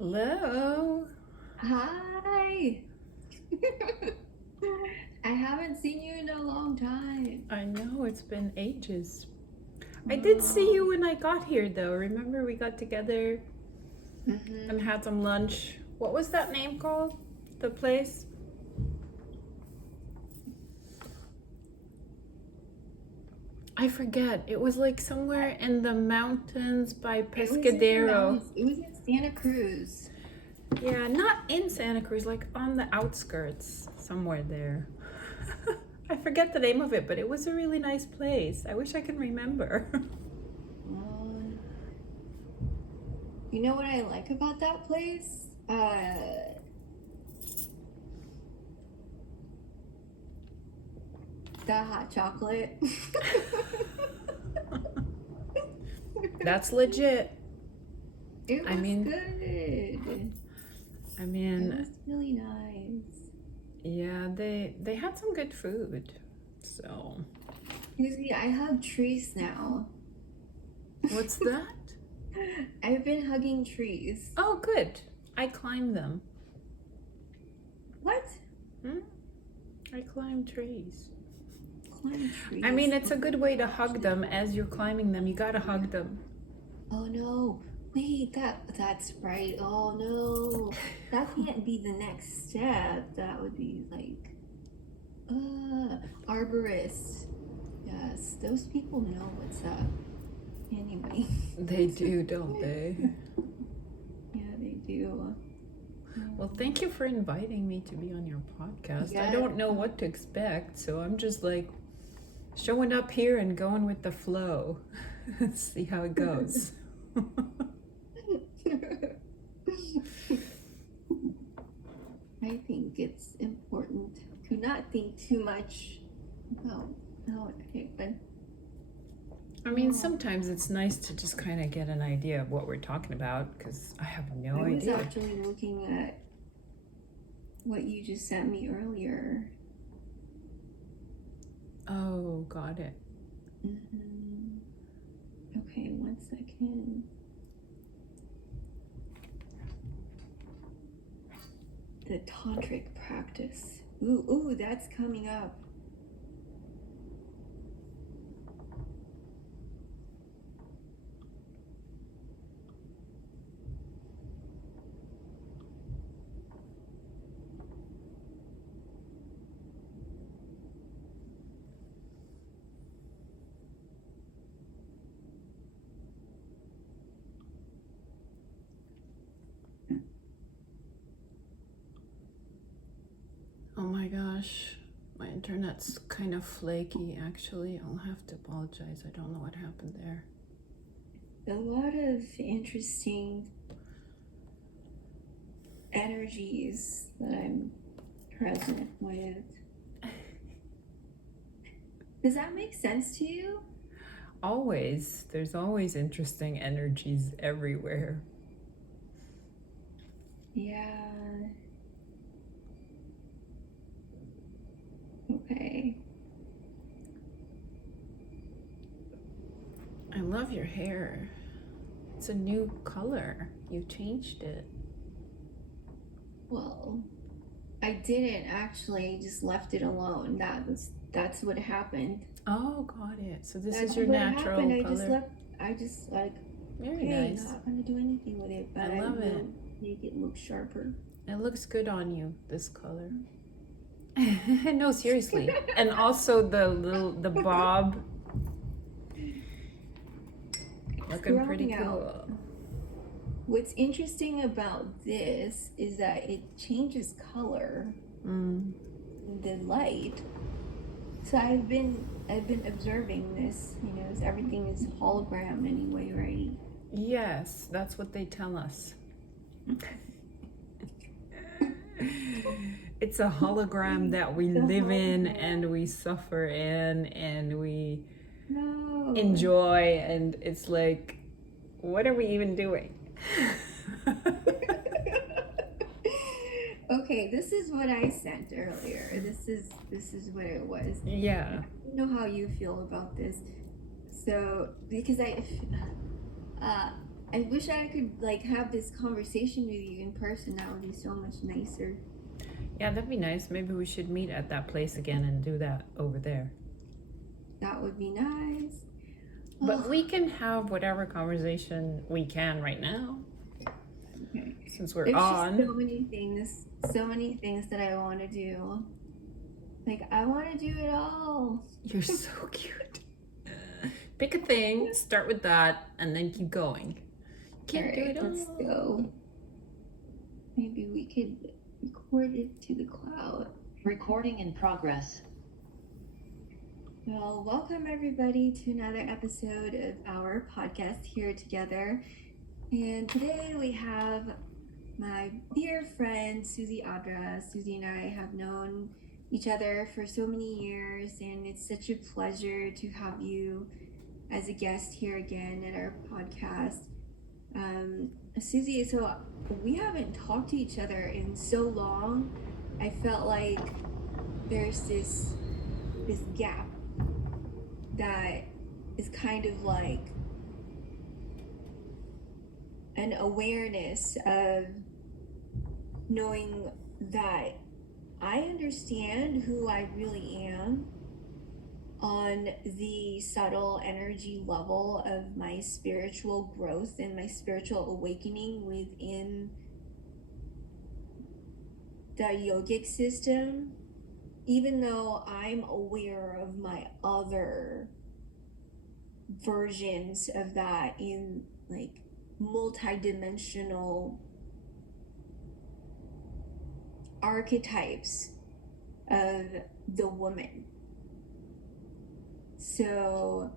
Hello. Hi. I haven't seen you in a long time. I know it's been ages. I did see you when I got here, though. Remember we got together and had some lunch. What was that name called? The place? I forget. It was like somewhere in the mountains by Pescadero. It was in Santa Cruz. Yeah, not in Santa Cruz, like on the outskirts, somewhere there. I forget the name of it, but it was a really nice place. I wish I could remember. You know what I like about that place? The hot chocolate. That's legit. It was good. I mean, it was really nice. Yeah, they had some good food. So, You see, I hug trees now. what's that? I've been hugging trees. Oh, good. I climb them. What? I climb trees. Climb trees. I mean, it's a good way to hug them as you're climbing them. You gotta hug them. Oh no. Wait, that's right. Oh no. That can't be the next step. That would be like arborist. Yes, those people know what's up. Anyway. They do, don't they? Yeah, they do. Well, thank you for inviting me to be on your podcast. Yeah. I don't know what to expect, so I'm just like showing up here and going with the flow. See how it goes. I think it's important to not think too much about how it happened. I mean, sometimes it's nice to just kind of get an idea of what we're talking about, because I have no idea. I was actually looking at what you just sent me earlier. Oh, got it. Okay, 1 second. The tantric practice. Ooh, that's coming up. Oh my gosh, my internet's kind of flaky actually. I'll have to apologize. I don't know what happened there. A lot of interesting energies that I'm present with. Does that make sense to you? Always. There's always interesting energies everywhere. Yeah. Okay. I love your hair. It's a new color. You changed it. Well, I didn't actually, just left it alone. That's what happened. Oh, got it. So this That's is your what natural happened. color. I just like, Very hey, nice. not gonna do anything with it, but I love will it. make it look sharper. It looks good on you, this color. No, seriously. And also the bob. Looking pretty cool. What's interesting about this is that it changes color in the light. So I've been observing this, as everything is hologram anyway, right? Yes, that's what they tell us. It's a hologram that we live in and we suffer in and we enjoy, and it's like, what are we even doing? Okay, this is what I sent earlier. This is what it was. Yeah. I don't know how you feel about this. So because I wish I could like have this conversation with you in person. That would be so much nicer. Yeah, that'd be nice. Maybe we should meet at that place again and do that over there. That would be nice. But we can have whatever conversation we can right now. Okay. Since we're There's on. just so many things that I want to do. Like, I want to do it all. You're so cute. Pick a thing, start with that, and then keep going. Can't do it all. Let's go. Maybe we could record it to the cloud. Recording in progress. Well, welcome everybody to another episode of our podcast Here Together. And today we have my dear friend, Susie Adra. Susie and I have known each other for so many years, and it's such a pleasure to have you as a guest here again at our podcast. Susie, so we haven't talked to each other in so long. I felt like there's this gap that is kind of like an awareness of knowing that I understand who I really am on the subtle energy level of my spiritual growth and my spiritual awakening within the yogic system, even though I'm aware of my other versions of that in like multidimensional archetypes of the woman. So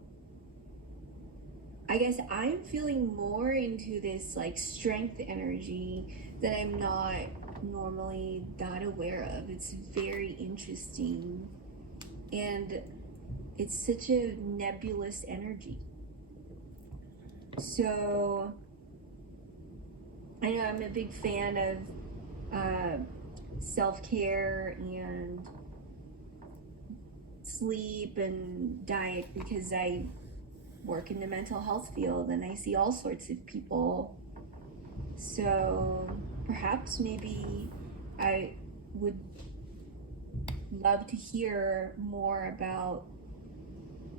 I guess I'm feeling more into this like strength energy that I'm not normally that aware of. It's very interesting, and it's such a nebulous energy. So I know I'm a big fan of self-care and sleep and diet because I work in the mental health field and I see all sorts of people. So perhaps maybe I would love to hear more about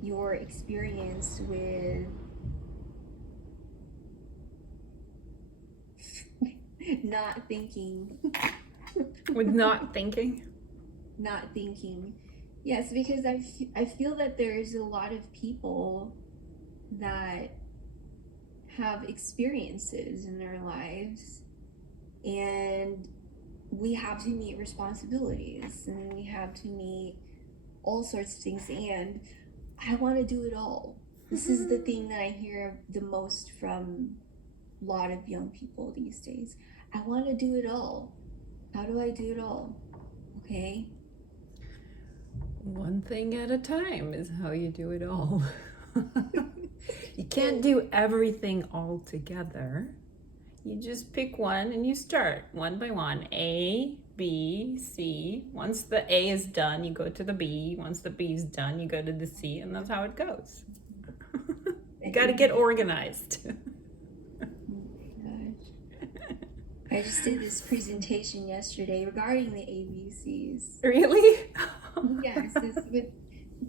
your experience with not thinking. With not thinking? Not thinking. Yes, because I feel that there's a lot of people that have experiences in their lives, and we have to meet responsibilities and we have to meet all sorts of things, and I want to do it all. This is the thing that I hear the most from a lot of young people these days. I want to do it all. How do I do it all? Okay. One thing at a time is how you do it all. You can't do everything all together. You just pick one and you start one by one. A, B, C. Once the A is done, you go to the B. Once the B is done, you go to the C, and that's how it goes. You got to get organized. I just did this presentation yesterday regarding the ABCs. Really? Yes, it's with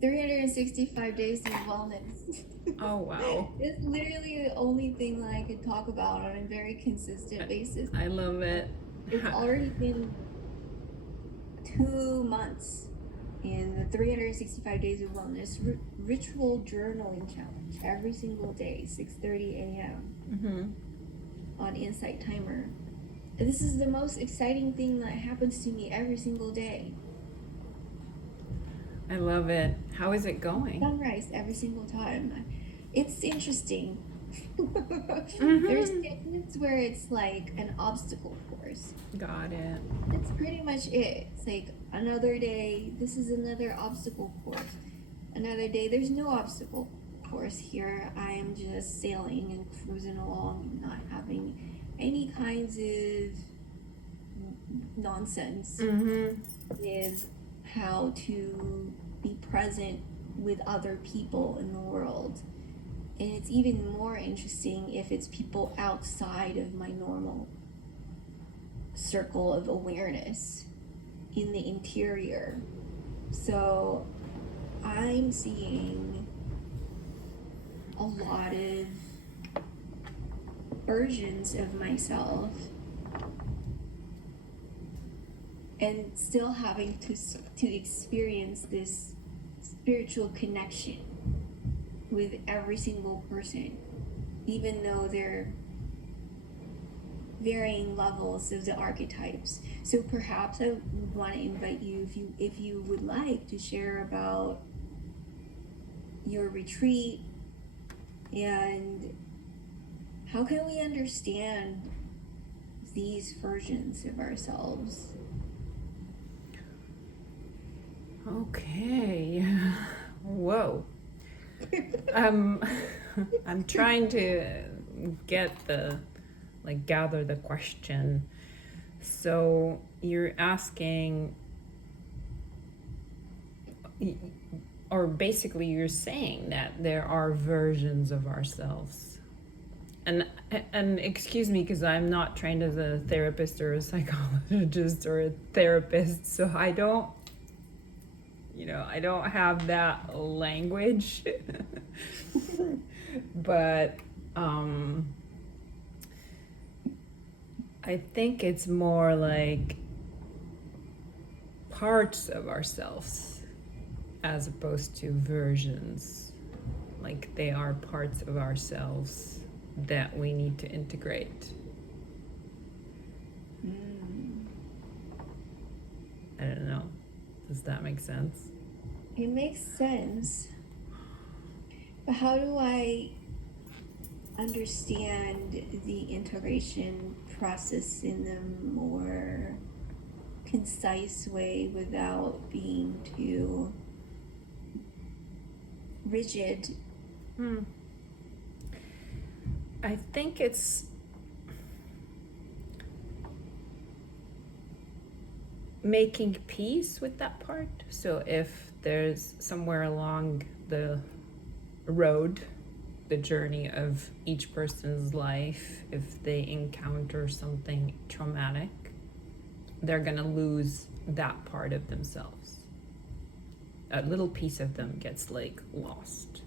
365 days of wellness. Oh, wow. It's literally the only thing that I could talk about on a very consistent basis. I love it. It's already been 2 months in the 365 days of wellness ritual journaling challenge every single day, 6:30 a.m. On Insight Timer. This is the most exciting thing that happens to me every single day. I love it. How is it going? Sunrise every single time. It's interesting. There's days where it's like an obstacle course. Got it. That's pretty much it. It's like another day, this is another obstacle course. Another day, there's no obstacle course here. I am just sailing and cruising along and not having any kinds of nonsense with how to be present with other people in the world. And it's even more interesting if it's people outside of my normal circle of awareness in the interior. So I'm seeing a lot of versions of myself and still having to experience this spiritual connection with every single person, even though they're varying levels of the archetypes. So perhaps I would want to invite you, if you would like, to share about your retreat and how can we understand these versions of ourselves. Okay. Whoa. I'm trying to gather the question. So you're asking, or basically you're saying that there are versions of ourselves. And excuse me, because I'm not trained as a therapist or a psychologist or a therapist, so I don't have that language. But I think it's more like parts of ourselves as opposed to versions. Like they are parts of ourselves that we need to integrate. I don't know. Does that make sense? It makes sense. But how do I understand the integration process in a more concise way without being too rigid? I think it's making peace with that part. So if there's somewhere along the road, the journey of each person's life, if they encounter something traumatic, they're gonna lose that part of themselves. A little piece of them gets lost.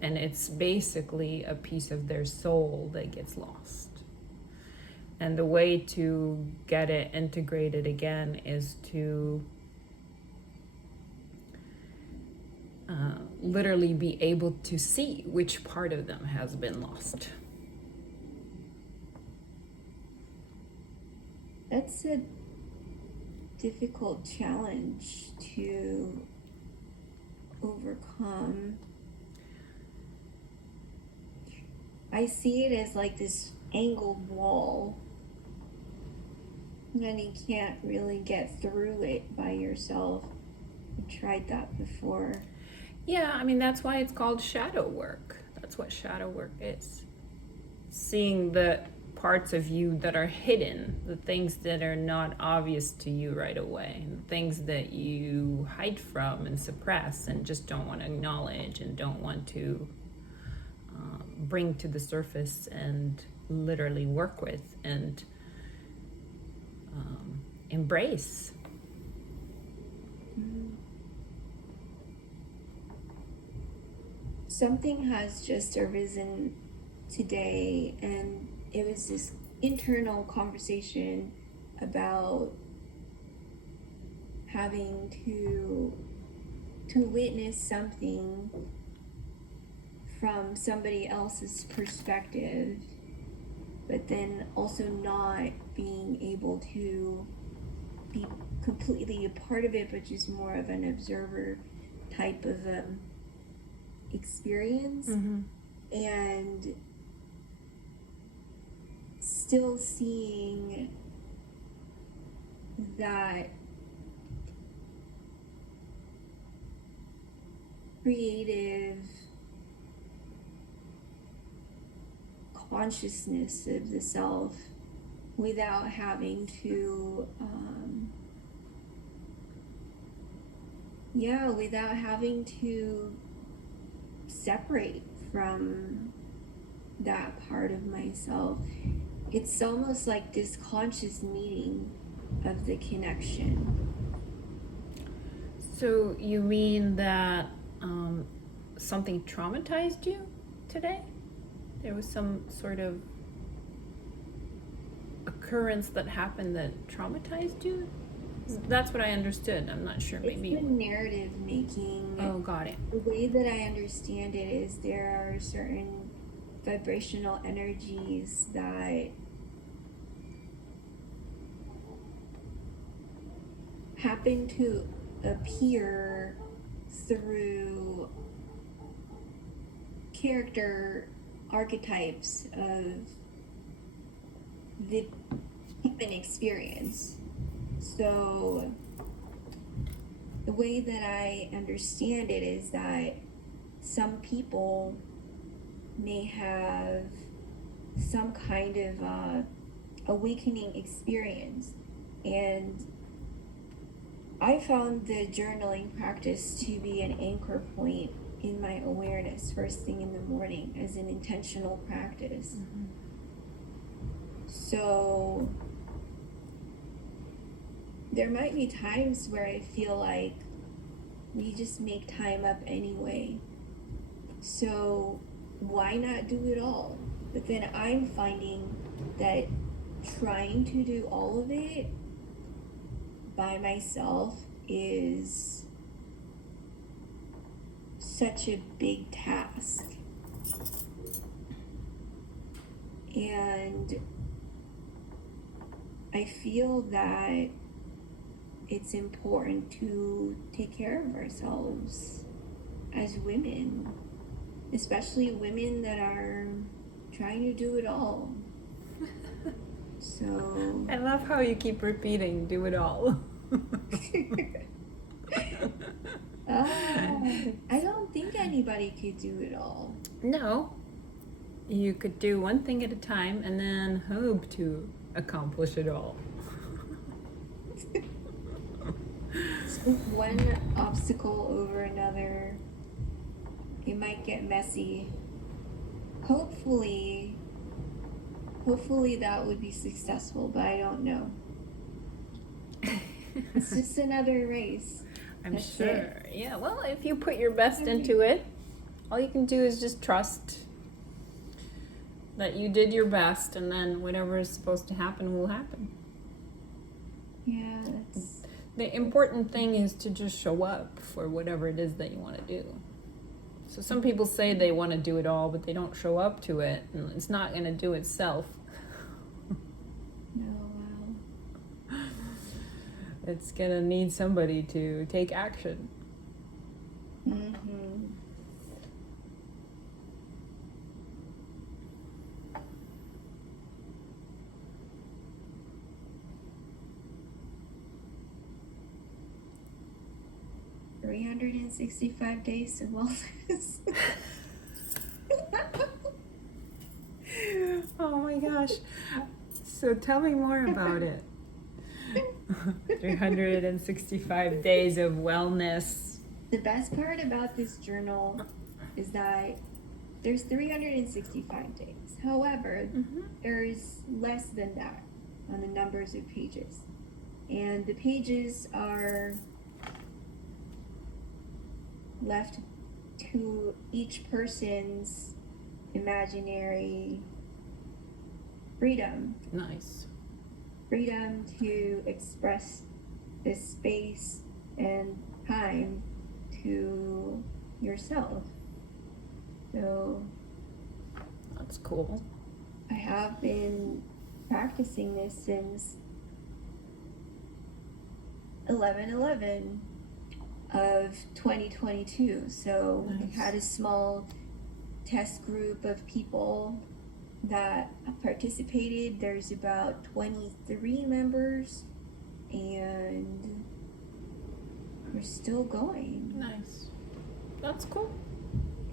And it's basically a piece of their soul that gets lost. And the way to get it integrated again is to literally be able to see which part of them has been lost. That's a difficult challenge to overcome. I see it as like this angled wall, and you can't really get through it by yourself. I've tried that before. Yeah, I mean, that's why it's called shadow work. That's what shadow work is. Seeing the parts of you that are hidden, the things that are not obvious to you right away, the things that you hide from and suppress and just don't want to acknowledge and don't want to bring to the surface and literally work with and embrace. Something has just arisen today, and it was this internal conversation about having to witness something from somebody else's perspective, but then also not being able to be completely a part of it, but just more of an observer type of experience. And still seeing that creative consciousness of the self without having to separate from that part of myself. It's almost like this conscious meeting of the connection. So you mean that something traumatized you today? There was some sort of occurrence that happened that traumatized you? That's what I understood. I'm not sure. Maybe. It's the narrative making. Oh, got it. The way that I understand it is there are certain vibrational energies that happen to appear through character archetypes of the human experience. So the way that I understand it is that some people may have some kind of awakening experience, and I found the journaling practice to be an anchor point in my awareness first thing in the morning as an intentional practice. Mm-hmm. So there might be times where I feel like we just make time up anyway. So why not do it all? But then I'm finding that trying to do all of it by myself is such a big task. And I feel that it's important to take care of ourselves as women, especially women that are trying to do it all. So I love how you keep repeating, do it all. I don't think anybody could do it all. No. You could do one thing at a time and then hope to accomplish it all. One obstacle over another, it might get messy. Hopefully that would be successful, but I don't know. It's just another race. I'm That's sure. it. Yeah, well, if you put your best into it, all you can do is just trust that you did your best, and then whatever is supposed to happen will happen. Yeah, that's... The important thing is to just show up for whatever it is that you want to do. So some people say they want to do it all, but they don't show up to it, and it's not going to do itself. No, wow. It's going to need somebody to take action. Mm-hmm. $365 days of wellness. Oh my gosh. So tell me more about it. 365 days of wellness. The best part about this journal is that there's 365 days. However, there's less than that on the numbers of pages. And the pages are left to each person's imaginary freedom. Nice. Freedom to express this space and time to yourself. So That's cool. I have been practicing this since 11/11 of 2022. So Nice. I had a small test group of people that participated. There's about 23 members, and we're still going. Nice. That's cool.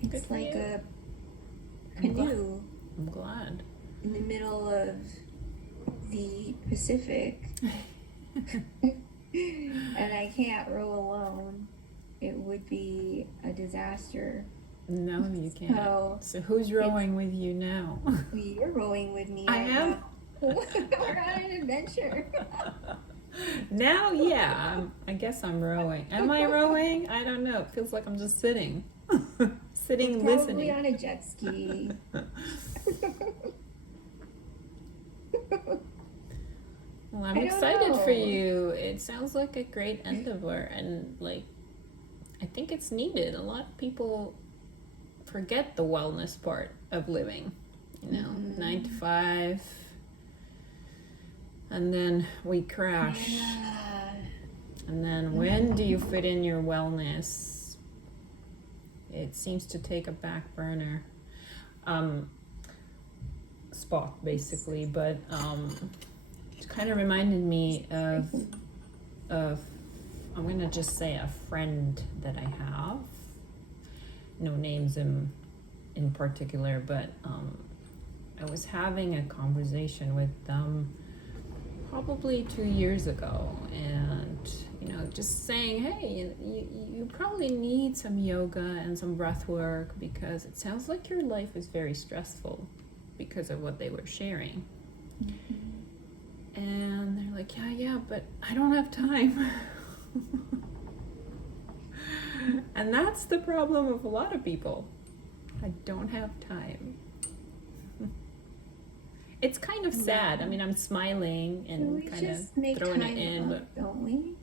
It's Good for like you. a I'm glad. canoe I'm glad. in the middle of the Pacific, and I can't row alone. It would be a disaster. No, you can't. So So who's rowing with you now? you're rowing with me. I right am? now. We're on an adventure. Now, yeah, I guess I'm rowing. Am I rowing? I don't know. It feels like I'm just sitting. Sitting, Probably listening. on a jet ski. Well, I'm I don't excited for know. you. It sounds like a great endeavor, and like, I think it's needed. A lot of people forget the wellness part of living. You know, 9 to 5, and then we crash. Yeah. And then when do you fit in your wellness? It seems to take a back burner spot, basically. But it kind of reminded me of I'm gonna just say a friend that I have. No names in particular, but I was having a conversation with them probably 2 years ago, and just saying, hey, you probably need some yoga and some breath work because it sounds like your life is very stressful because of what they were sharing. And they're like, yeah, but I don't have time. And that's the problem of a lot of people. I don't have time. It's kind of sad. I mean, I'm smiling and We kind of just make throwing time it in, up, don't we?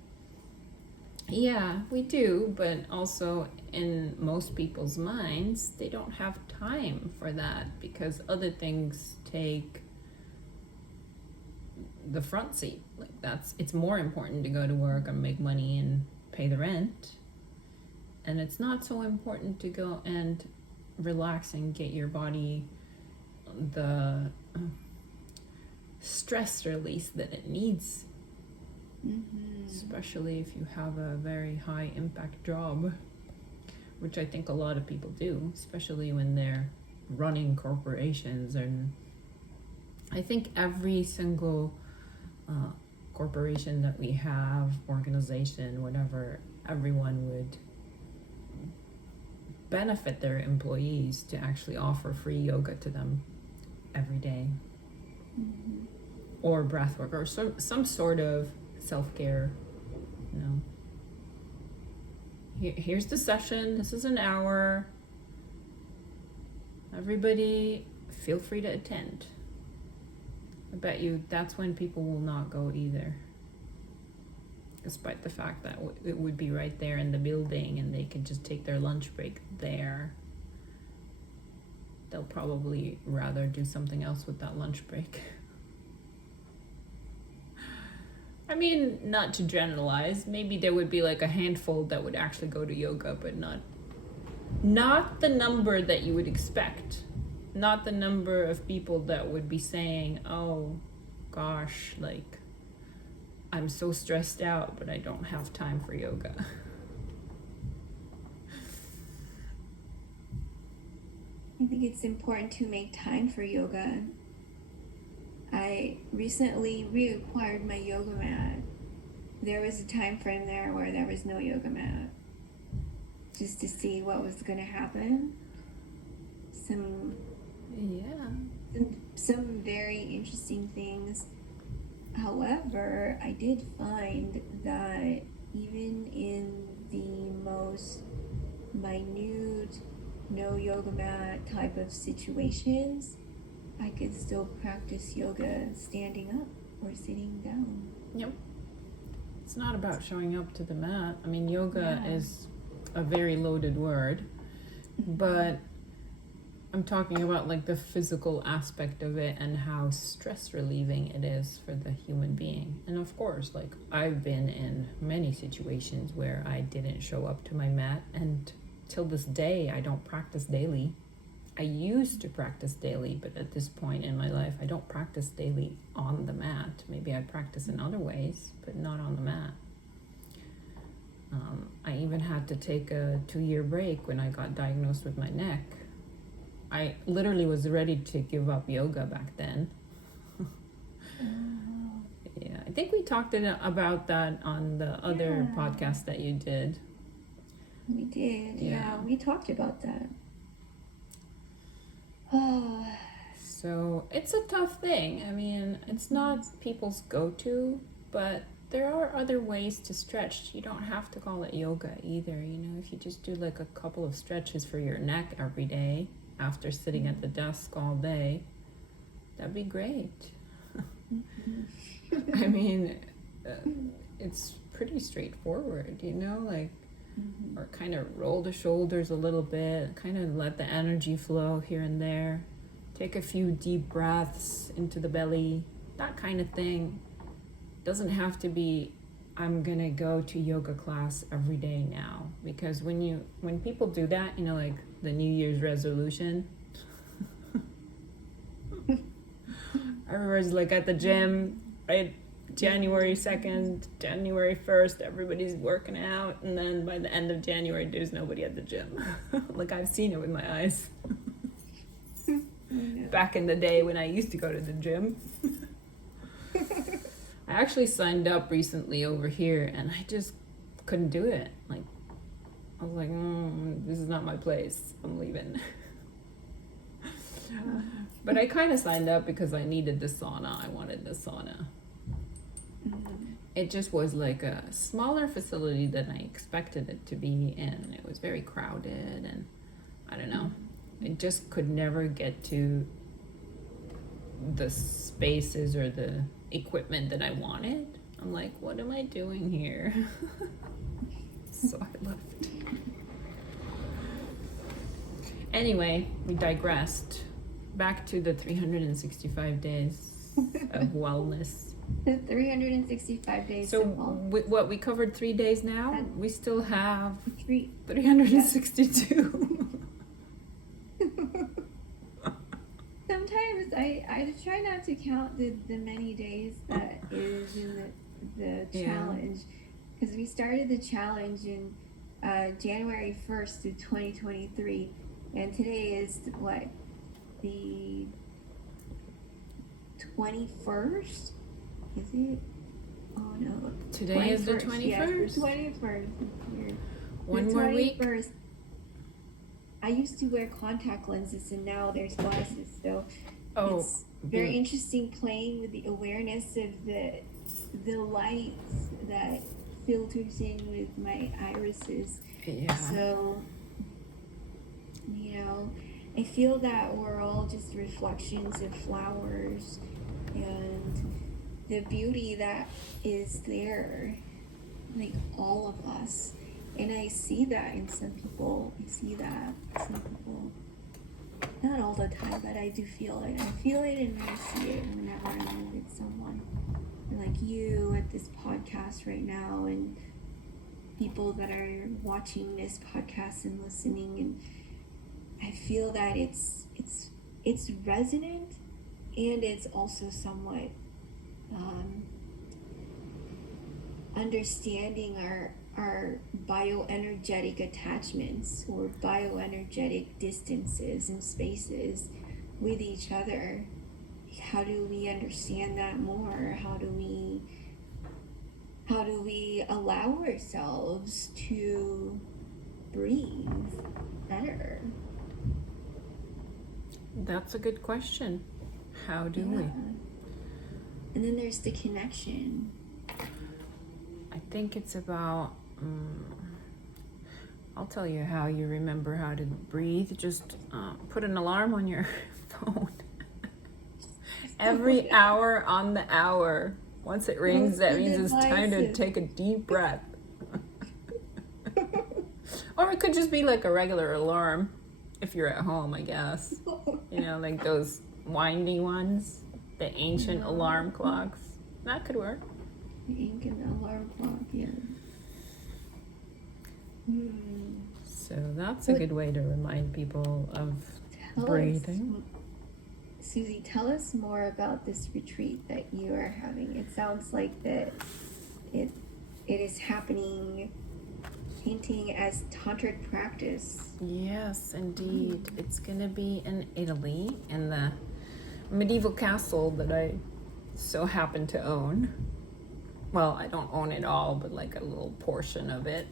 yeah, we do, but also in most people's minds, they don't have time for that because other things take the front seat. Like it's more important to go to work and make money and pay the rent. And it's not so important to go and relax and get your body the stress release that it needs. Especially if you have a very high impact job, which I think a lot of people do, especially when they're running corporations. And I think every single corporation that we have, organization, whatever, everyone would benefit their employees to actually offer free yoga to them every day, or breath work, or some sort of self-care. Here's the session, this is an hour, everybody feel free to attend. I bet you that's when people will not go either, despite the fact that it would be right there in the building and they could just take their lunch break there. They'll probably rather do something else with that lunch break. I mean, not to generalize, maybe there would be like a handful that would actually go to yoga, but not the number that you would expect. Not the number of people that would be saying, oh gosh, like, I'm so stressed out, but I don't have time for yoga. I think it's important to make time for yoga. I recently reacquired my yoga mat. There was a time frame there where there was no yoga mat, just to see what was going to happen. Some very interesting things. However, I did find that even in the most minute no yoga mat type of situations, I could still practice yoga standing up or sitting down. Yep. It's not about showing up to the mat. I mean, yoga is a very loaded word, but I'm talking about like the physical aspect of it and how stress relieving it is for the human being. And of course, like, I've been in many situations where I didn't show up to my mat, and till this day I don't practice daily. I used to practice daily, but at this point in my life I don't practice daily on the mat. Maybe I practice in other ways, but not on the mat. I even had to take a 2-year break when I got diagnosed with my neck. I literally was ready to give up yoga back then. Yeah, I think we talked about that on the other podcast that you did. We did, Yeah. we talked about that. Oh, So it's a tough thing. I mean, it's not people's go-to, but there are other ways to stretch. You don't have to call it yoga either. You know, if you just do like a couple of stretches for your neck every day after sitting at the desk all day, that'd be great. I mean, it's pretty straightforward, you know, like, or kind of roll the shoulders a little bit, kind of let the energy flow here and there. Take a few deep breaths into the belly, that kind of thing. Doesn't have to be, I'm gonna go to yoga class every day now. Because when people do that, you know, like the New Year's resolution, everyone's like at the gym, right? January 2nd, January 1st, everybody's working out, and then by the end of January, there's nobody at the gym. Like, I've seen it with my eyes. Back in the day when I used to go to the gym. I actually signed up recently over here, and I just couldn't do it. Like, I was like, this is not my place. I'm leaving. But I kind of signed up because I needed the sauna. I wanted the sauna. It just was like a smaller facility than I expected it to be, and it was very crowded, and I don't know. I just could never get to the spaces or the equipment that I wanted. I'm like, what am I doing here? So I left. Anyway, we digressed. Back to the 365 days of wellness. the 365 days. So of we covered 3 days now? We still have 362. Sometimes I try not to count the many days that is in the challenge, because we started the challenge in January 1st through 2023, and today is what, the 21st? Is it? Oh no. Today is the 21st? Yes, the 21st. Weird. One more week? I used to wear contact lenses, and now there's glasses, so it's very interesting playing with the awareness of the light that filters in with my irises. Yeah. So, you know, I feel that we're all just reflections of flowers and the beauty that is there, like all of us. And I see that in some people. Some people, not all the time, but I do feel it. I feel it and I see it whenever I'm with someone. Like you at this podcast right now, and people that are watching this podcast and listening, and I feel that it's resonant, and it's also somewhat understanding our bioenergetic attachments or bioenergetic distances and spaces with each other. How do we understand that more? How do we allow ourselves to breathe better? That's a good question. How do we? And then there's the connection. I think it's about, I'll tell you how you remember how to breathe. Just put an alarm on your phone. Every hour on the hour. Once it rings, that means it's time to take a deep breath. Or it could just be like a regular alarm if you're at home, I guess. You know, like those windy ones, the ancient alarm clocks. That could work. Ancient alarm clock, yeah. So that's a good way to remind people of breathing. Susie, tell us more about this retreat that you are having. It sounds like that it is happening, hinting as tantric practice. Yes, indeed. It's going to be in Italy, in the medieval castle that I so happen to own. Well, I don't own it all, but like a little portion of it.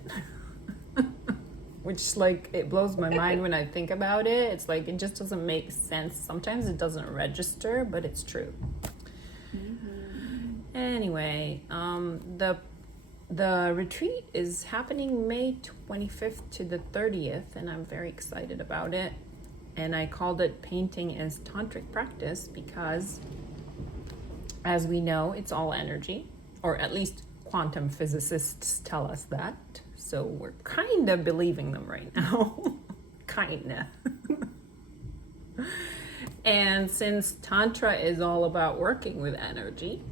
which like it blows my mind when I think about it. It's like it just doesn't make sense. Sometimes it doesn't register, but it's true. Anyway, the retreat is happening May 25th to the 30th, and I'm very excited about it. And I called it Painting as Tantric Practice because, as we know, it's all energy, or at least quantum physicists tell us that. So we're kind of believing them right now. Kinda. And since Tantra is all about working with energy,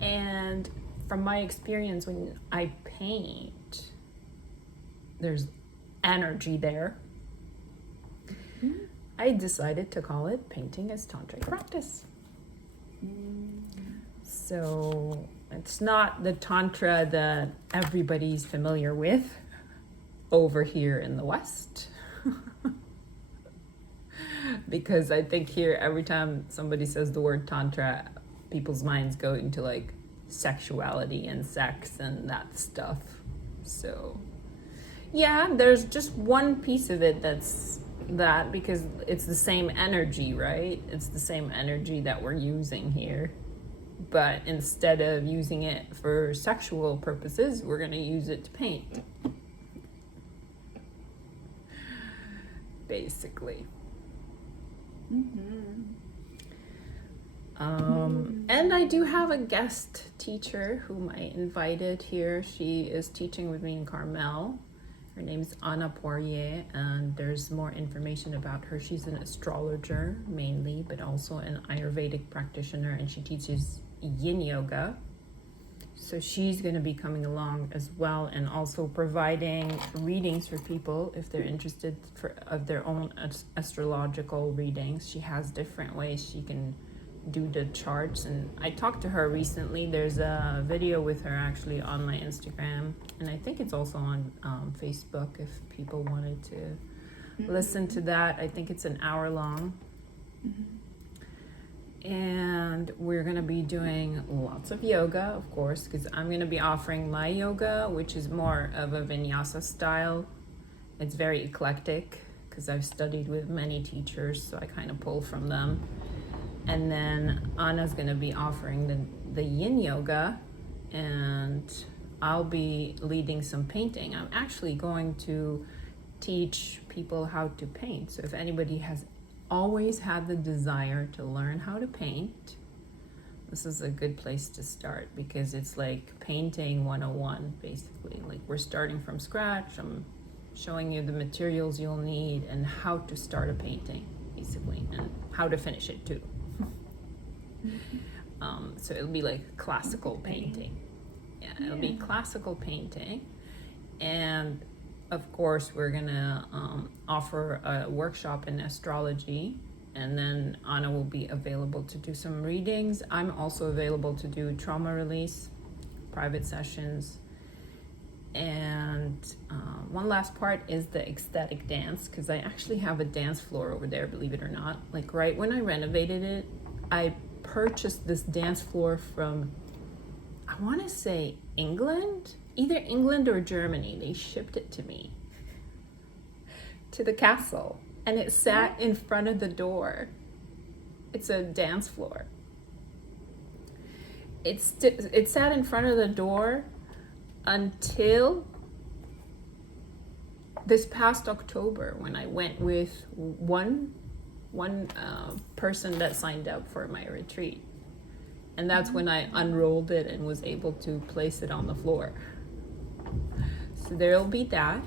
and from my experience when I paint, there's energy there. I decided to call it Painting as Tantric Practice. So it's not the Tantra that everybody's familiar with over here in the West. Because I think here, every time somebody says the word Tantra, people's minds go into like sexuality and sex and that stuff. So yeah, there's just one piece of it that's that, because it's the same energy, right? It's the same energy that we're using here. But instead of using it for sexual purposes, we're going to use it to paint. Basically. And I do have a guest teacher whom I invited here. She is teaching with me in Carmel. Her name is Anna Poirier, and there's more information about her. She's an astrologer mainly, but also an Ayurvedic practitioner, and she teaches yin yoga. So she's going to be coming along as well, and also providing readings for people if they're interested of their own astrological readings. She has different ways she can do the charts, and I talked to her recently. There's a video with her actually on my Instagram, and I think it's also on Facebook if people wanted to listen to that. I think it's an hour long. And we're going to be doing lots of yoga, of course, because I'm going to be offering my yoga, which is more of a vinyasa style. It's very eclectic because I've studied with many teachers, so I kind of pull from them. And then Anna's going to be offering the yin yoga, and I'll be leading some painting. I'm actually going to teach people how to paint. So if anybody has always had the desire to learn how to paint, this is a good place to start, because it's like painting 101 basically. Like we're starting from scratch. I'm showing you the materials you'll need and how to start a painting basically, and how to finish it too. So it'll be like classical painting. Yeah, it'll be classical painting. And of course, we're gonna offer a workshop in astrology, and then Anna will be available to do some readings. I'm also available to do trauma release, private sessions. And one last part is the ecstatic dance, because I actually have a dance floor over there, believe it or not. Like right when I renovated it, I purchased this dance floor from, I want to say England, either England or Germany. They shipped it to me, to the castle, and it sat in front of the door. It's a dance floor. It sat in front of the door until this past October, when I went with one person that signed up for my retreat. And that's when I unrolled it and was able to place it on the floor. So there'll be that.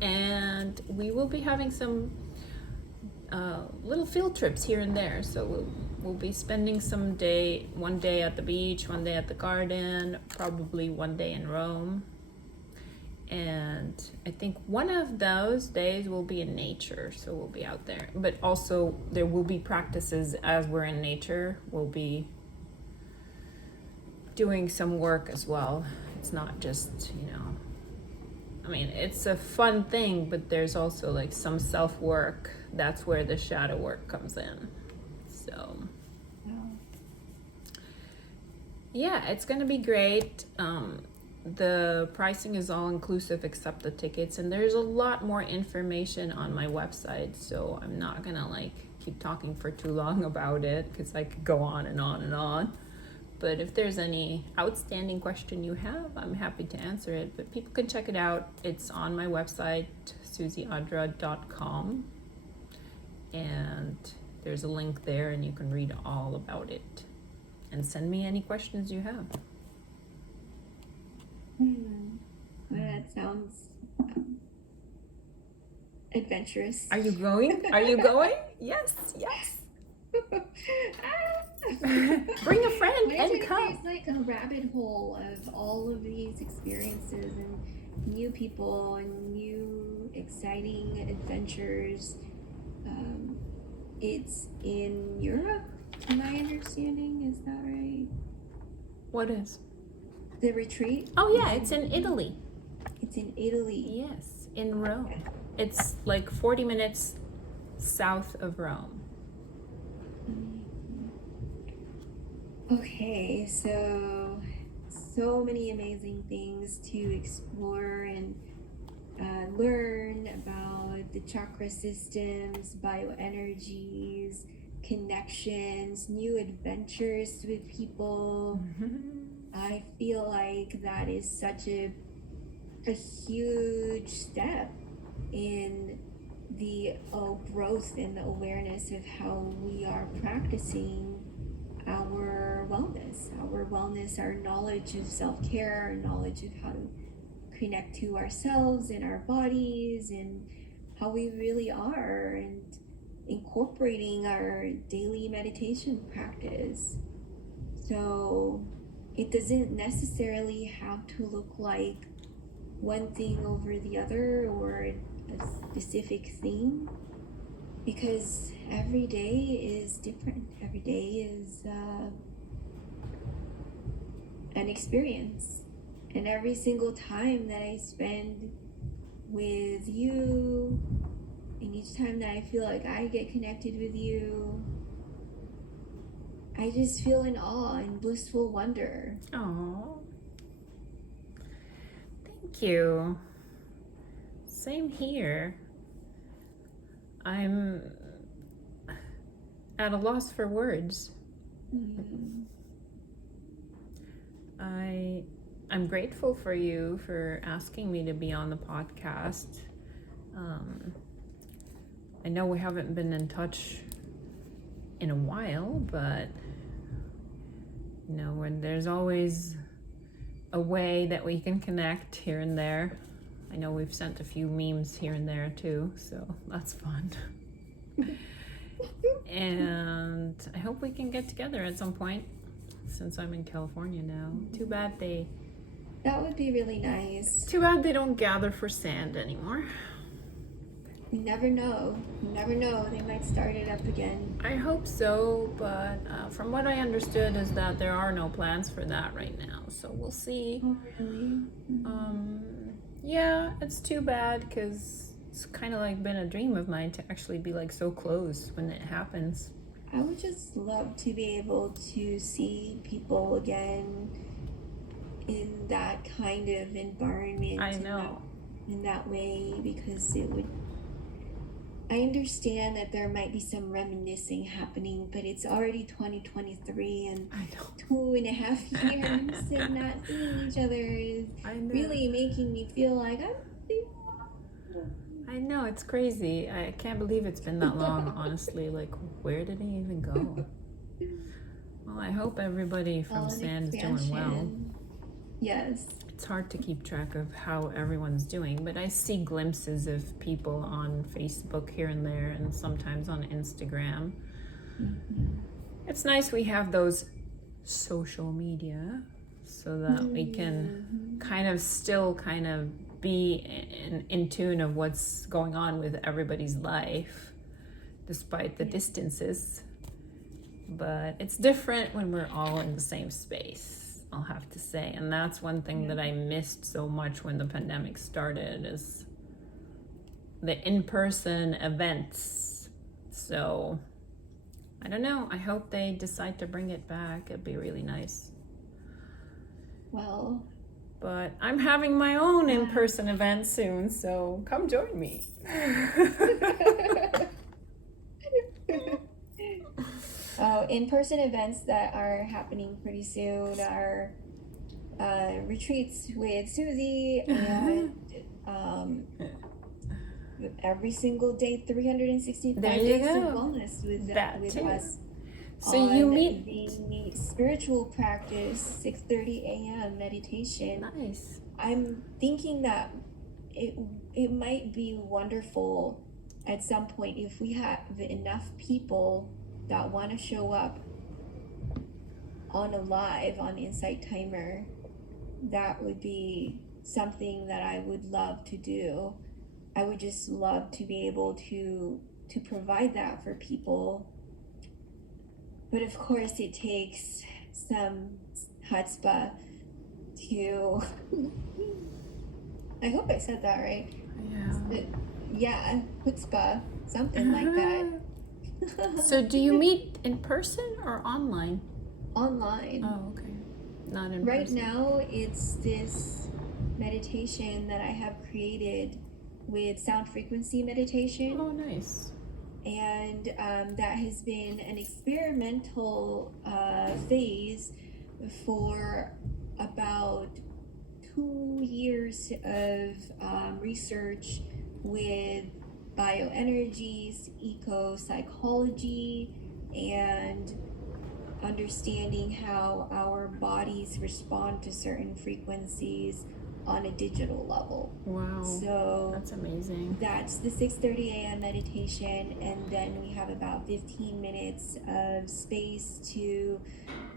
And we will be having some little field trips here and there. So we'll be spending one day at the beach, one day at the garden, probably one day in Rome. And I think one of those days will be in nature, so we'll be out there. But also there will be practices as we're in nature. We'll be doing some work as well. It's not just, I mean, it's a fun thing, but there's also like some self-work. That's where the shadow work comes in. So yeah, it's gonna be great. the pricing is all inclusive except the tickets, and there's a lot more information on my website, so I'm not gonna like keep talking for too long about it because I could go on and on and on. But if there's any outstanding question you have, I'm happy to answer it. But people can check it out. It's on my website, susieadra.com, and there's a link there and you can read all about it and send me any questions you have. Well, that sounds adventurous. Are you going? Are you going? Yes. Bring a friend and come. There's like a rabbit hole of all of these experiences and new people and new exciting adventures. It's in Europe, to my understanding. Is that right? What is? The retreat? Oh yeah, it's in Italy. It's in Italy. Yes, in Rome. It's like 40 minutes south of Rome. Okay, so many amazing things to explore and learn about the chakra systems, bioenergies, connections, new adventures with people. I feel like that is such a huge step in the growth and the awareness of how we are practicing our wellness, our knowledge of self-care, our knowledge of how to connect to ourselves and our bodies and how we really are, and incorporating our daily meditation practice. So it doesn't necessarily have to look like one thing over the other or a specific theme, because every day is different. Every day is an experience. And every single time that I spend with you, and each time that I feel like I get connected with you, I just feel in awe and blissful wonder. Oh, thank you. Same here. I'm at a loss for words. I'm grateful for you for asking me to be on the podcast. I know we haven't been in touch in a while, but you know, when there's always a way that we can connect here and there. I know we've sent a few memes here and there too, so that's fun. And I hope we can get together at some point, since I'm in California now. Too bad they That would be really nice. Too bad they don't gather for sand anymore. You never know. You never know. They might start it up again. I hope so, but from what I understood is that there are no plans for that right now. So we'll see. Oh, really? Yeah, it's too bad because it's kind of like been a dream of mine to actually be like so close when it happens. I would just love to be able to see people again in that kind of environment. I know. In that way, because it would... I understand that there might be some reminiscing happening, but it's already 2023 and I know. 2.5 years of not seeing each other is really making me feel like I know, it's crazy. I can't believe it's been that long, honestly. Like, where did he even go? Well, I hope everybody from Sand is doing well. Yes. It's hard to keep track of how everyone's doing, but I see glimpses of people on Facebook here and there, and sometimes on Instagram. It's nice we have those social media so that we can kind of still be in tune of what's going on with everybody's life, despite the distances. But it's different when we're all in the same space, I'll have to say. And that's one thing that I missed so much when the pandemic started, is the in-person events. So I don't know, I hope they decide to bring it back. It'd be really nice. Well, But I'm having my own in-person event soon, so come join me. In-person events that are happening pretty soon are retreats with Susie and every single day, 365 There you days go. of wellness with Too. us. So you meet the spiritual practice, 6:30 a.m. meditation. nice. I'm thinking that it might be wonderful at some point if we have enough people that want to show up on a live on Insight Timer. That would be something that I would love to do. I would just love to be able to provide that for people. But of course it takes some chutzpah to I hope I said that right. Yeah. Chutzpah, something like that. So do you meet in person or online? Online. Oh, okay. Not in Right person. now, it's this meditation that I have created with sound frequency meditation. Oh, nice. And that has been an experimental phase for about 2 years of research with bioenergies, eco-psychology, and understanding how our bodies respond to certain frequencies on a digital level. Wow. So that's amazing. that's the 6:30 a.m. meditation, and then we have about 15 minutes of space to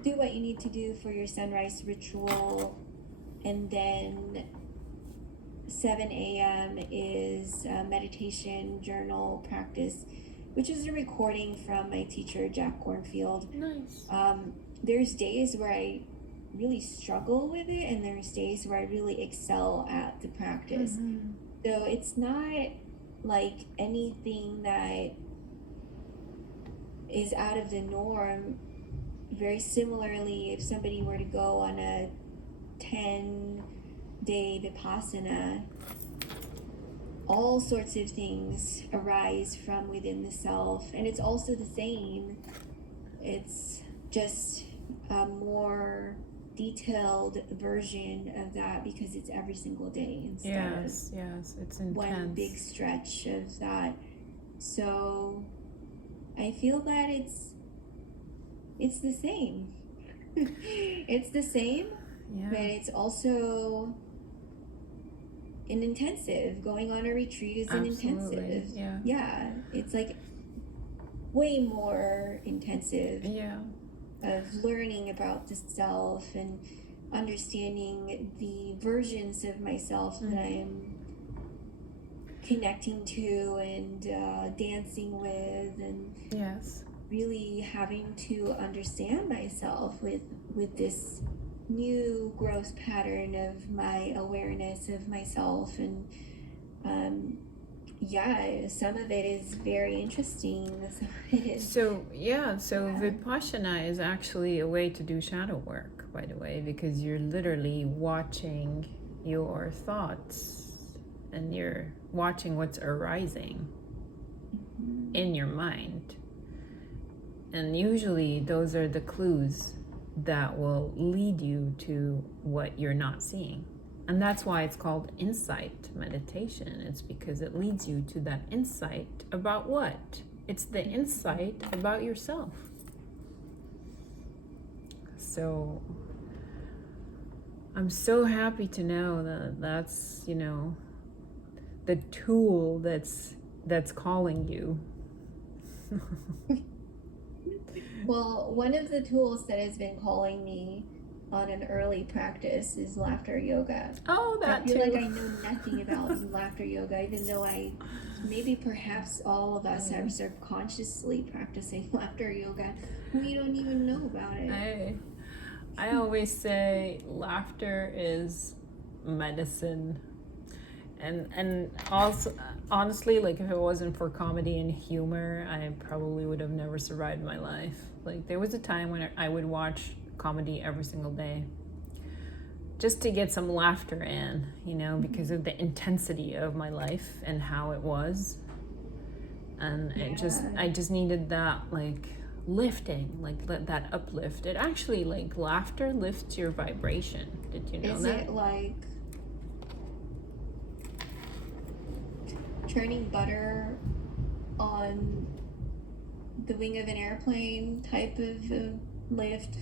do what you need to do for your sunrise ritual, and then 7 a.m. is a meditation journal practice, which is a recording from my teacher, Jack Cornfield. Nice. There's days where I really struggle with it, and there's days where I really excel at the practice. Mm-hmm. So it's not like anything that is out of the norm. Very similarly, if somebody were to go on a 10-day Vipassana, all sorts of things arise from within the self, and it's also the same. It's just a more detailed version of that because it's every single day instead of Yes, it's intense. one big stretch of that. So I feel that it's the same. It's the same, but it's also an intensive. Going on a retreat is an intensive. Yeah, it's like way more intensive. Yeah. Of learning about the self and understanding the versions of myself that I'm connecting to and dancing with, and Yes. really having to understand myself with this new growth pattern of my awareness of myself. And some of it is very interesting. So Vipassana is actually a way to do shadow work, by the way, because you're literally watching your thoughts and you're watching what's arising in your mind. And usually those are the clues that will lead you to what you're not seeing. And that's why it's called insight meditation. It's because it leads you to that insight about what? It's the insight about yourself. So I'm so happy to know that that's, the tool that's calling you. Well, one of the tools that has been calling me on an early practice is laughter yoga. Oh, that too. I feel like I know nothing about laughter yoga, even though perhaps all of us are subconsciously practicing laughter yoga. We don't even know about it. I always say laughter is medicine. And also, honestly, like if it wasn't for comedy and humor, I probably would have never survived my life. Like there was a time when I would watch comedy every single day just to get some laughter in, you know, because of the intensity of my life and how it was. And I just needed that, like, lifting, like that uplift. It actually, like, laughter lifts your vibration. Did you know that? Is it like turning butter on the wing of an airplane type of lift?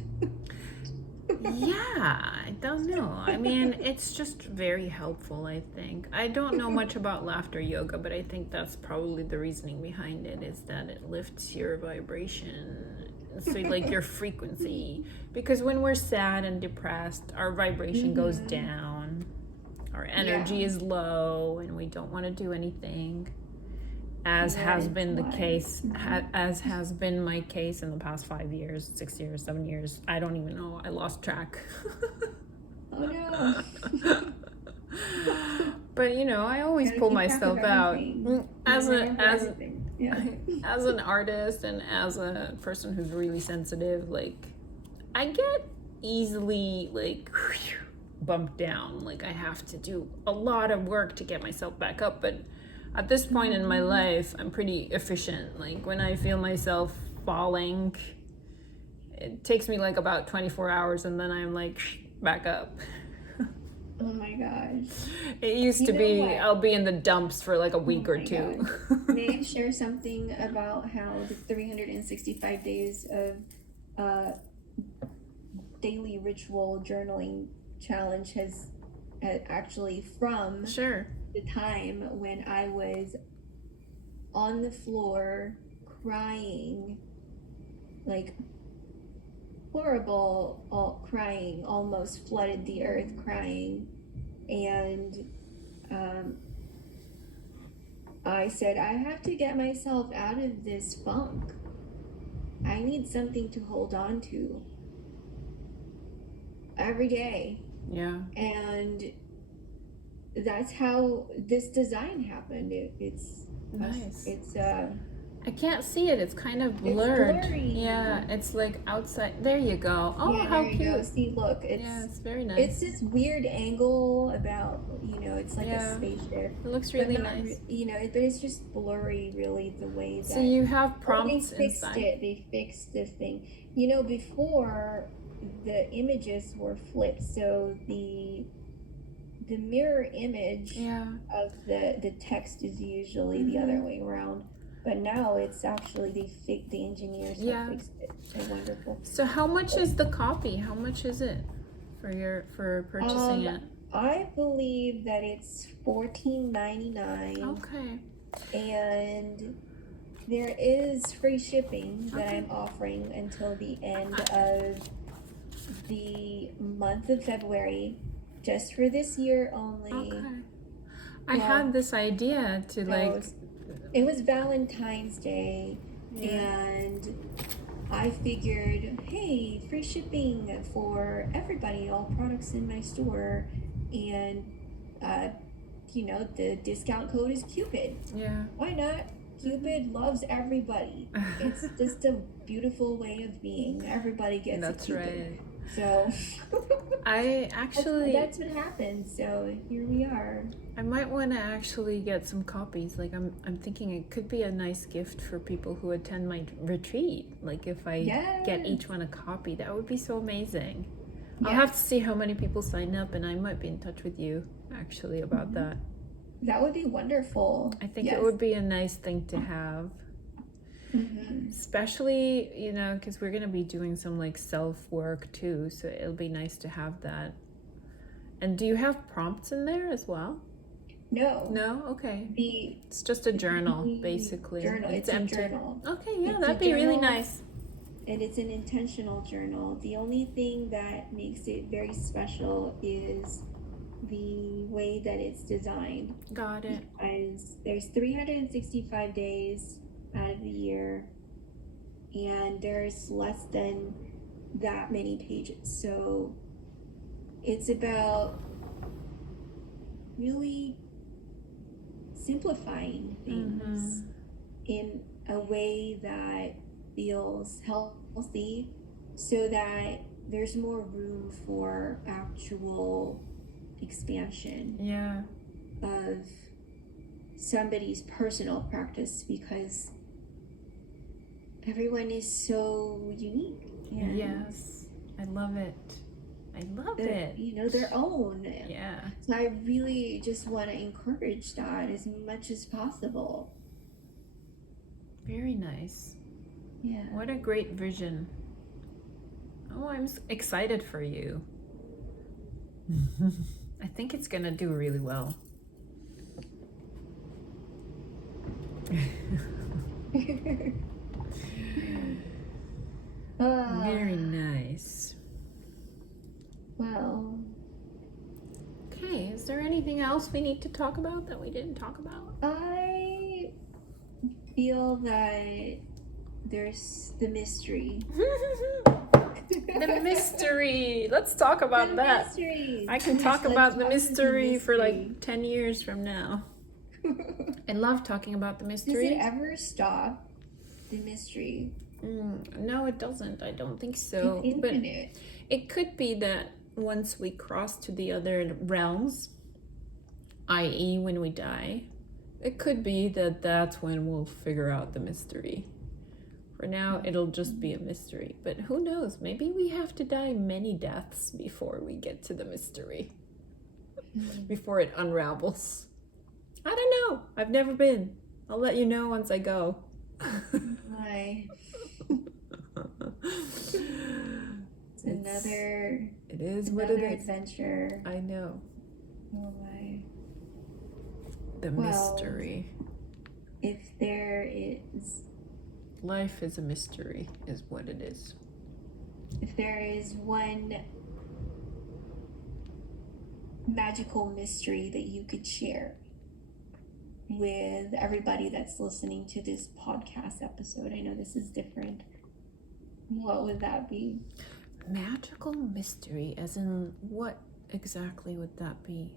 Yeah, I don't know. I mean, it's just very helpful, I think. I don't know much about laughter yoga, but I think that's probably the reasoning behind it, is that it lifts your vibration, so like your frequency. Because when we're sad and depressed, our vibration goes down, our energy is low, and we don't want to do anything. As has been the case, as has been my case in the past 5 years, 6 years, 7 years. I don't even know. I lost track. Oh no. But you know, I always pull myself out as an artist and as a person who's really sensitive. Like, I get easily like bumped down. Like, I have to do a lot of work to get myself back up, but at this point in my life, I'm pretty efficient. Like, when I feel myself falling, it takes me like about 24 hours and then I'm like back up. Oh my gosh. It used to be, I'll be in the dumps for like a week or two. May I share something about how the 365 days of daily ritual journaling challenge has actually from the time when I was on the floor crying, like horrible, crying, almost flooded the earth crying. And I said, I have to get myself out of this funk. I need something to hold on to every day. Yeah. And that's how this design happened. It's nice. It's I can't see it. It's kind of blurred. It's blurry. Yeah, it's like outside. There you go. Oh, yeah, how there you cute. go. See, look, it's very nice. It's this weird angle about, you know, it's like a spaceship. It looks really nice. You know, but it's just blurry, really, the way that. So you have prompts inside. They fixed this thing. You know, before the images were flipped, so the mirror image of the text is usually the other way around. But now it's actually the engineers have fixed it. They're wonderful. So how much is the copy? How much is it for purchasing it? I believe that it's $14.99. Okay. And there is free shipping that I'm offering until the end of the month of February, just for this year only. Okay. I had this idea to it was Valentine's Day, and I figured, hey, free shipping for everybody, all products in my store, and you know, the discount code is Cupid. Yeah. Why not? Cupid loves everybody. It's just a beautiful way of being. Everybody gets a Cupid. Right. So I actually that's what happened. So here we are. I might want to actually get some copies. Like, I'm thinking it could be a nice gift for people who attend my retreat. Like, if I get each one a copy, that would be so amazing. I'll have to see how many people sign up, and I might be in touch with you actually about that. That would be wonderful. I think it would be a nice thing to have. Especially, you know, because we're going to be doing some like self-work too, so it'll be nice to have that. And do you have prompts in there as well? No? Okay. It's just a journal, basically. It's empty. A journal. Okay, that'd be really nice. And it's an intentional journal. The only thing that makes it very special is the way that it's designed. Got it. Because there's 365 days out of the year, and there's less than that many pages. So it's about really simplifying things in a way that feels healthy, so that there's more room for actual expansion Yeah. of somebody's personal practice, because everyone is so unique. And Yes. I love it. I love they're, it. their own. Yeah. So I really just want to encourage that as much as possible. Very nice. Yeah. What a great vision. Oh, I'm excited for you. I think it's gonna do really well. Very nice. Well, okay, is there anything else we need to talk about that we didn't talk about? I feel that there's the mystery. The mystery. Let's talk about that. Mystery. I can talk about the mystery for like 10 years from now. I love talking about the mystery. Does it ever stop, the mystery? No, it doesn't. I don't think so. It's But infinite. it could be that once we cross to the other realms, i.e. when we die, it could be that that's when we'll figure out the mystery. For now, it'll just be a mystery. But who knows? Maybe we have to die many deaths before we get to the mystery. Before it unravels. I don't know. I've never been. I'll let you know once I go. Why? It's another. It is what it is. Adventure. I know. Oh my. The mystery. If there is. Life is a mystery, is what it is. If there is one magical mystery that you could share with everybody that's listening to this podcast episode, I know this is different, what would that be? Magical mystery, as in what exactly would that be?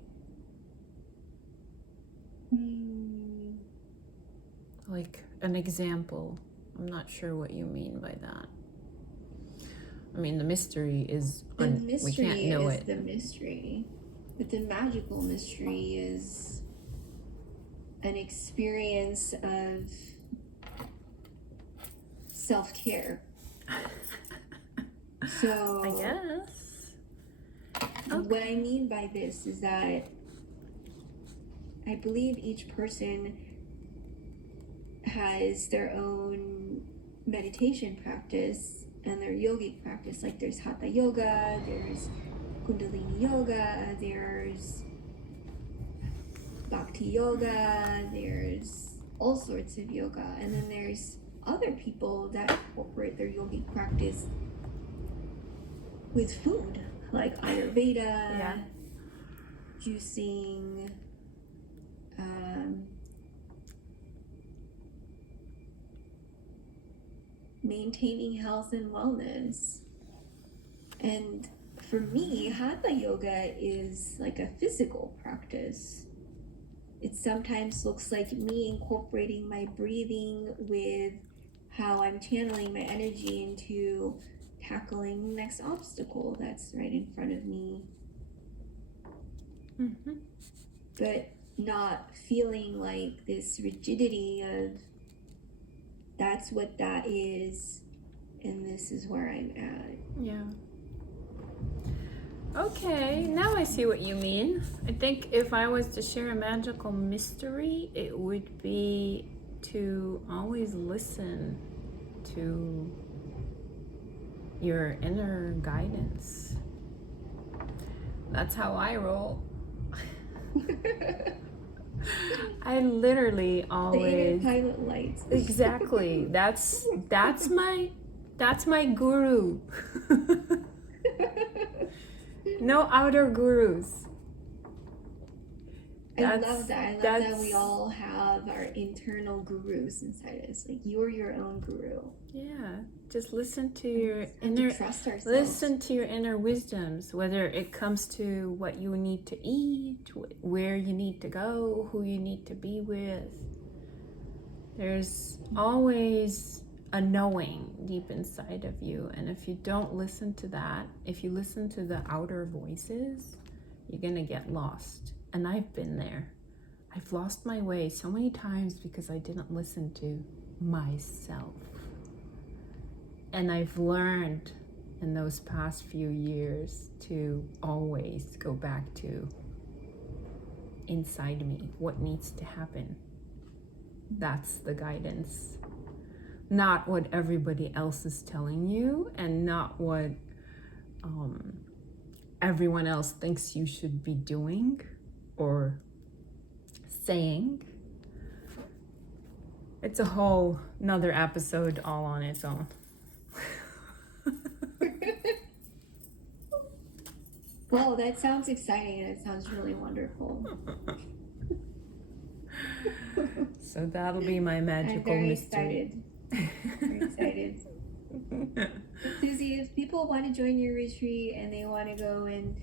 Like an example. I'm not sure what you mean by that. I mean, the mystery is The mystery we can't know is it. the mystery, but the magical mystery is an experience of self-care. So I guess. what I mean by this is that I believe each person has their own meditation practice and their yogic practice. Like there's hatha yoga, there's kundalini yoga, there's bhakti yoga, there's all sorts of yoga. And then there's other people that incorporate their yogic practice with food, like Ayurveda, juicing, maintaining health and wellness. And for me, hatha yoga is like a physical practice. It sometimes looks like me incorporating my breathing with how I'm channeling my energy into tackling the next obstacle that's right in front of me. Mm-hmm. But not feeling like this rigidity of that's what that is and this is where I'm at. Yeah. Okay, now I see what you mean. I think if I was to share a magical mystery, it would be to always listen to your inner guidance. That's how I roll. I literally always The inner pilot lights. exactly. That's my guru. No outer gurus. I love that. I love that we all have our internal gurus inside us. Like you're your own guru. Yeah, just listen to your Have inner. to trust ourselves. Listen to your inner wisdoms, whether it comes to what you need to eat, where you need to go, who you need to be with. There's always a knowing deep inside of you. And if you don't listen to that, if you listen to the outer voices, you're going to get lost. And I've been there. I've lost my way so many times because I didn't listen to myself. And I've learned in those past few years to always go back to inside me, what needs to happen. That's the guidance. Not what everybody else is telling you, and not what everyone else thinks you should be doing or saying. It's a whole nother episode all on its own. Well, that sounds exciting and it sounds really wonderful. So that'll be my magical mystery. Very excited. Susie, if people want to join your retreat and they want to go and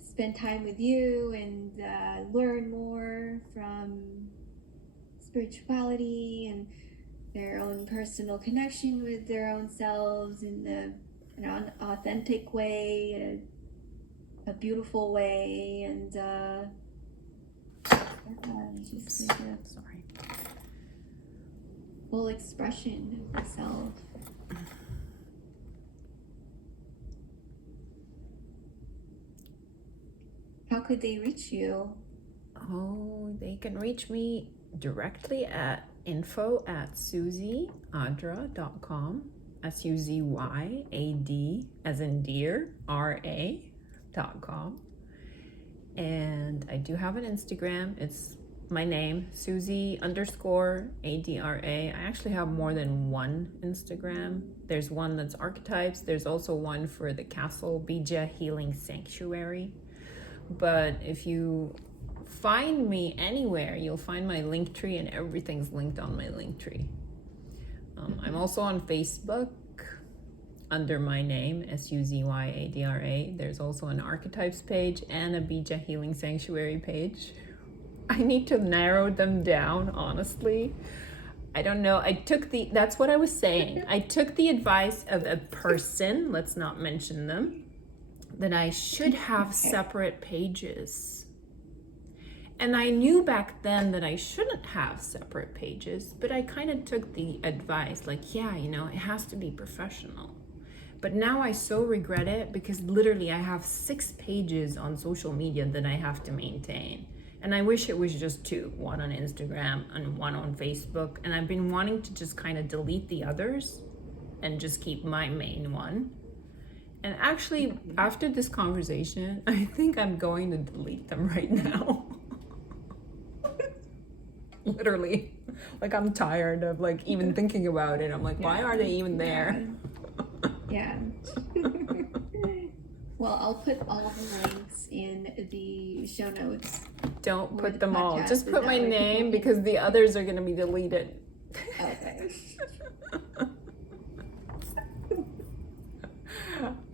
spend time with you and learn more from spirituality and their own personal connection with their own selves in an authentic way, a beautiful way, and just like a full expression of the self. How could they reach you? Oh, they can reach me directly at info@suzyadra.com. SUZYAD as in deer, RA.com. And I do have an Instagram. It's my name, Suzy_ADRA. I actually have more than one Instagram. There's one that's archetypes. There's also one for the Castle Bija Healing Sanctuary. But if you find me anywhere, you'll find my Linktree, and everything's linked on my Linktree. I'm also on Facebook under my name, SUZYADRA. There's also an archetypes page and a Bija Healing Sanctuary page. I need to narrow them down, honestly. I don't know. That's what I was saying. I took the advice of a person, let's not mention them, that I should have separate pages. And I knew back then that I shouldn't have separate pages, but I kind of took the advice, like, yeah, it has to be professional. But now I so regret it because literally I have 6 pages on social media that I have to maintain. And I wish it was just 2, one on Instagram and one on Facebook. And I've been wanting to just kind of delete the others and just keep my main one. And actually, after this conversation, I think I'm going to delete them right now. Literally. Like, I'm tired of even thinking about it. I'm like, why are they even there? Yeah. Well, I'll put all the links in the show notes. Don't put them all. Just put my name because the others are going to be deleted. Okay.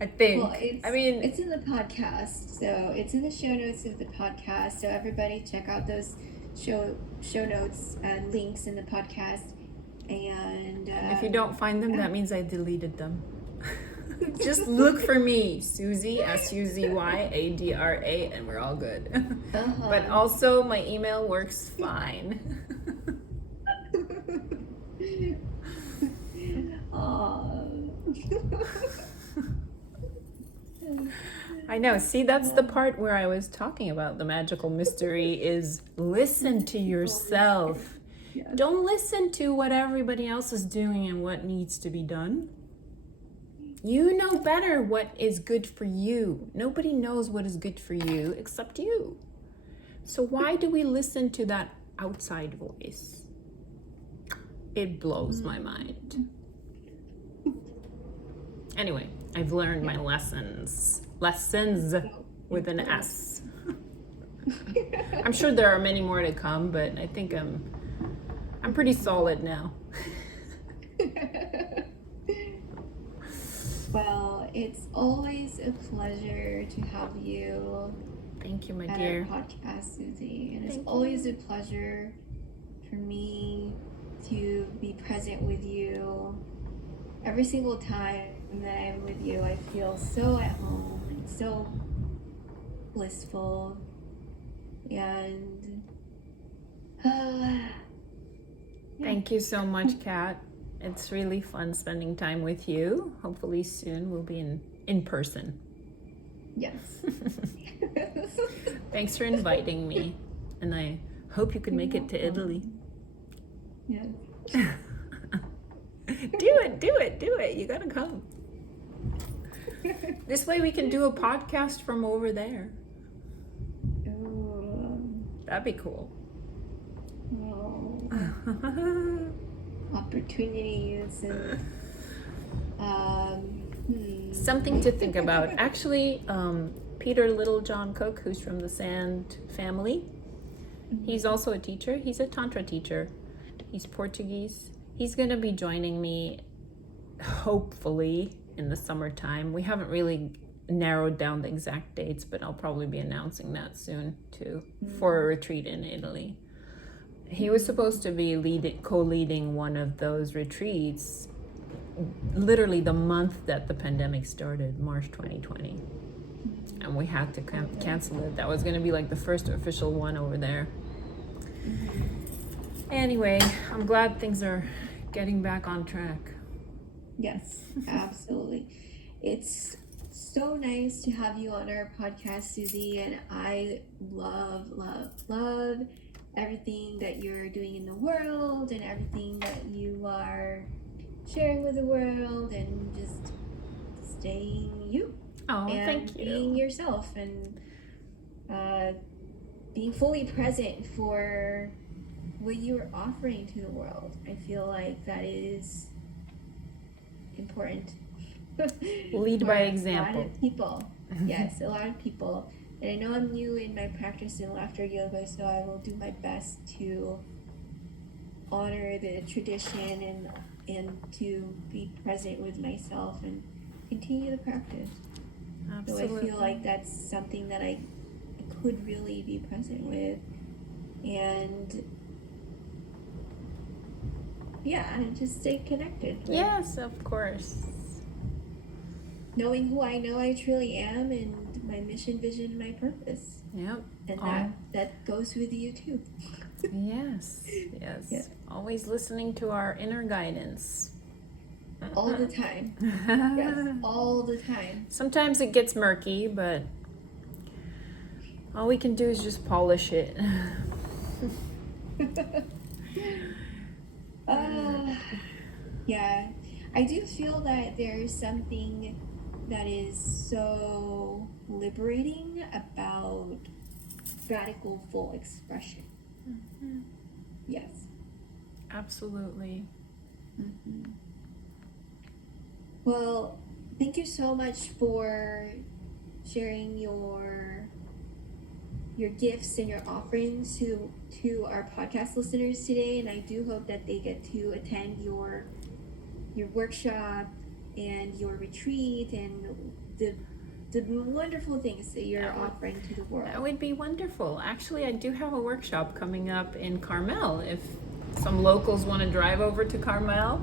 I think. Well, it's in the podcast, so it's in the show notes of the podcast. So everybody check out those show notes and links in the podcast. And if you don't find them, that means I deleted them. Just look for me, Suzy, SUZYADRA, and we're all good. But also, my email works fine. I know. See, that's the part where I was talking about the magical mystery is listen to yourself. Don't listen to what everybody else is doing and what needs to be done. You know better what is good for you. Nobody knows what is good for you except you. So why do we listen to that outside voice? It blows my mind. Anyway, I've learned my lessons. Lessons with an S. I'm sure there are many more to come, but I think I'm pretty solid now. Well, it's always a pleasure to have you. Thank you, my at dear. Our podcast, Suzy, and it's always a pleasure for me to be present with you every single time that I'm with you, I feel so at home and so blissful. And Thank you so much, Kat. It's really fun spending time with you. Hopefully soon we'll be in person. yes. Thanks for inviting me. And I hope you can make it to Italy. Yes. Do it. You gotta come. This way we can do a podcast from over there. That'd be cool. Opportunities and Something to think about. Actually, Peter Littlejohn Cook, who's from the Sand family, he's also a teacher. He's a Tantra teacher. He's Portuguese. He's going to be joining me, hopefully, in the summertime. We haven't really narrowed down the exact dates, but I'll probably be announcing that soon, too, for a retreat in Italy. He was supposed to be co-leading one of those retreats literally the month that the pandemic started, March 2020. And we had to cancel it. That was going to be like the first official one over there. Anyway, I'm glad things are getting back on track. Yes, absolutely. It's so nice to have you on our podcast, Susie, and I love everything that you're doing in the world and everything that you are sharing with the world, and just staying you. Oh, and thank you. Being yourself and being fully present for what you're offering to the world. I feel like that is important. Lead by example. A lot of people. Yes, a lot of people. And I know I'm new in my practice in laughter yoga, so I will do my best to honor the tradition and to be present with myself and continue the practice. Absolutely. So I feel like that's something that I could really be present with. And yeah, and just stay connected. Yes, of course. Knowing who I know I truly am, and my mission, vision, and my purpose. Yep. And that goes with you too. Yes. Yeah. Always listening to our inner guidance. All the time. Yes, all the time. Sometimes it gets murky, but all we can do is just polish it. Yeah, I do feel that there's something that is so liberating about radical full expression. Mm-hmm. Yes. Absolutely. Mm-hmm. Well, thank you so much for sharing your gifts and your offerings to our podcast listeners today, and I do hope that they get to attend your workshop and your retreat and the wonderful things that you're offering to the world. That would be wonderful. Actually, I do have a workshop coming up in Carmel. If some locals want to drive over to Carmel,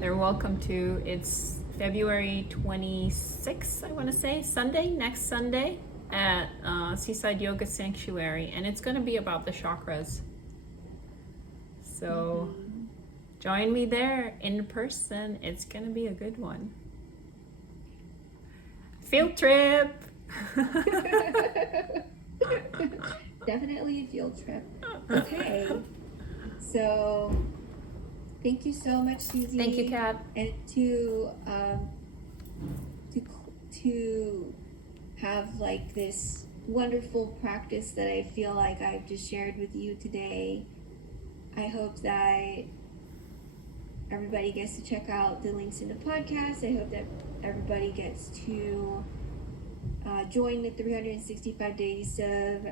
they're welcome to. It's February 26th, I want to say, next Sunday at Seaside Yoga Sanctuary, and it's going to be about the chakras. So join me there in person. It's going to be a good one. Field trip. Definitely a field trip. Okay. So thank you so much, Susie. Thank you, Kat. And to have like this wonderful practice that I feel like I've just shared with you today. I hope that everybody gets to check out the links in the podcast. I hope that everybody gets to join the 365 days of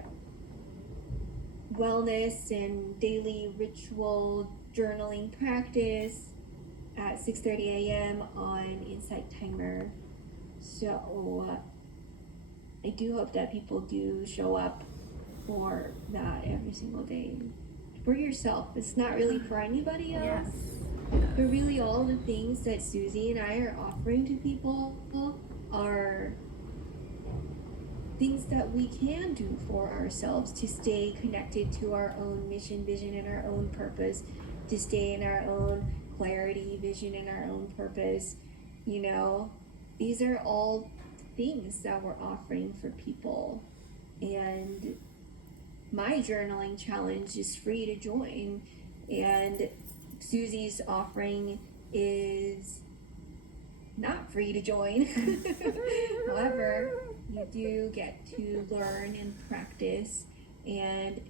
wellness and daily ritual journaling practice at 6:30 a.m. on Insight Timer. So I do hope that people do show up for that every single day. For yourself. It's not really for anybody else. Yes. But really, all the things that Susie and I are offering to people are things that we can do for ourselves to stay connected to our own mission, vision, and our own purpose, to stay in our own clarity, vision, and our own purpose. You know, these are all things that we're offering for people. And my journaling challenge is free to join, and Susie's offering is not free to join. However, you do get to learn and practice and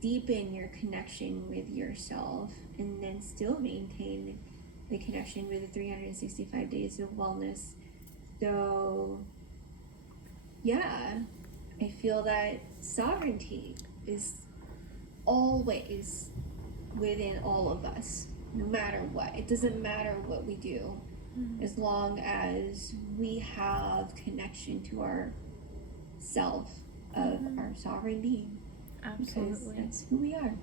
deepen your connection with yourself, and then still maintain the connection with the 365 days of wellness. So yeah, I feel that sovereignty is always within all of us, no matter what. It doesn't matter what we do, as long as we have connection to our self of our sovereign being. Absolutely. Because that's who we are.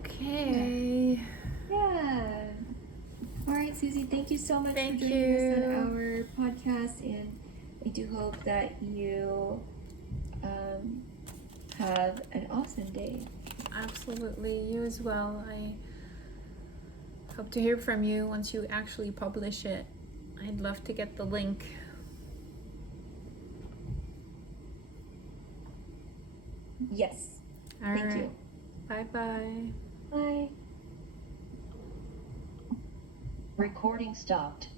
Okay. Yeah. All right, Susie, thank you so much Thank for joining us you. on our podcast, and I do hope that you have an awesome day. Absolutely. You as well. I hope to hear from you once you actually publish it. I'd love to get the link. Yes. All Thank right. you. Bye-bye. Bye. Recording stopped.